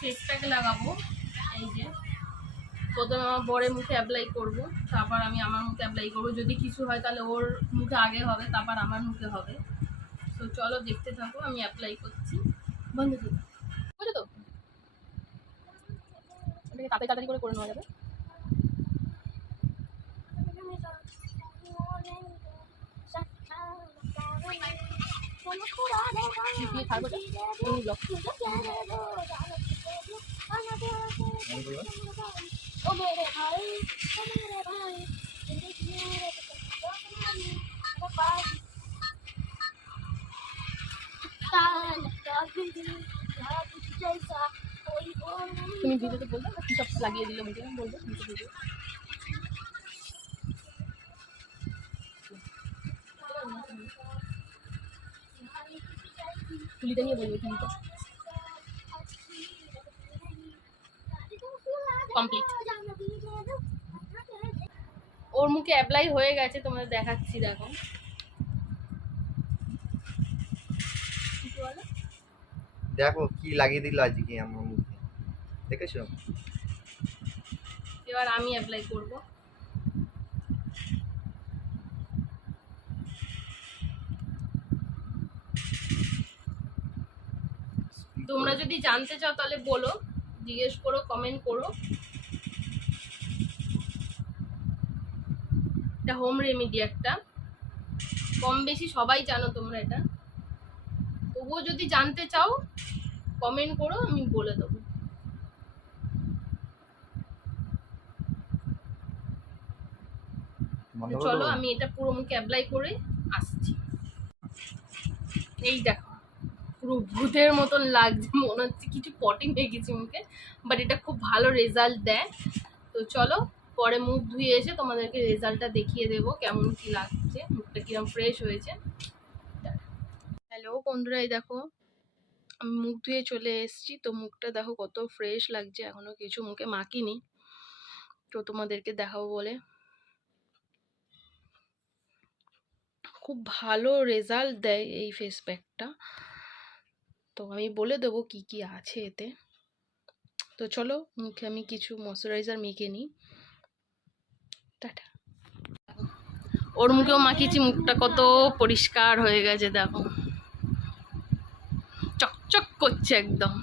Face pack লাগাবো। এই যে। প্রথমে আমার বরের মুখে অ্যাপ্লাই করব। তারপর আমি আমার মুখে অ্যাপ্লাই করব। যদি কিছু হয় তাহলে ওর মুখে আগে হবে তারপর আমার মুখে হবে। তো চলো দেখতে থাকো আমি অ্যাপ্লাই করছি। বন্ধ দাও। তো? তাড়াতাড়ি তাড়াতাড়ি করে করে নেওয়া যাবে। ओ मेरे भाई ओ मेरे भाई जिंदगी मेरे मेरे पास लगता है यहाँ कुछ जैसा कोई और नहीं তুমি ভিডিওতে বলবে না কী সব লাগিয়ে দিলে মুখে বলবে তুমি তো ভিডিও তুলিতে নিয়ে বলবে তুলিতে complete ওর মুখে অ্যাপ্লাই হয়ে গেছে তোমাদের দেখাচ্ছি দেখো। দেখো কি লাগিয়ে দিল আজকে আমার মুখে। দেখেছ? এবার আমি অ্যাপ্লাই করব। তোমরা যদি জানতে চাও তাহলে বলো। জিজ্ঞেস করো কমেন্ট করো। এটা হোম রেমেডি একটা। কম বেশি সবাই জানো তোমরা এটা। তবুও যদি জানতে চাও কমেন্ট করো আমি বলে দেবো। চলো আমি এটা পুরো মুখে অ্যাপ্লাই করে আসছি। এই দেখো। পুরো ভূতের মতন লাগছে, মনে হচ্ছে কিছু পটিং হয়ে গেছে মুখে বাট এটা খুব ভালো রেজাল্ট দেয়। তো চলো, পরে মুখ ধুয়ে এসে তোমাদেরকে রেজাল্টটা দেখিয়ে দেবো কেমন কি লাগছে, মুখটা কিরম ফ্রেশ হয়েছে। হ্যালো বন্ধুরা, এই দেখো, আমি মুখ ধুয়ে চলে এসেছি, তো মুখটা দেখো কত ফ্রেশ লাগছে, এখনও কিছু মুখে মাখিনি, তো তোমাদেরকে দেখাবো বলে। খুব ভালো রেজাল্ট দেয় এই ফেস প্যাকটা তো আমি বলে দেবো কি কি আছে এতে। তো চলো মুখে আমি কিছু ময়শ্চারাইজার মেখে নিই। টাটা। ওর মুখেও মাখিয়েছি, মুখটা কত পরিষ্কার হয়ে গেছে, দেখো। চকচক করছে একদম।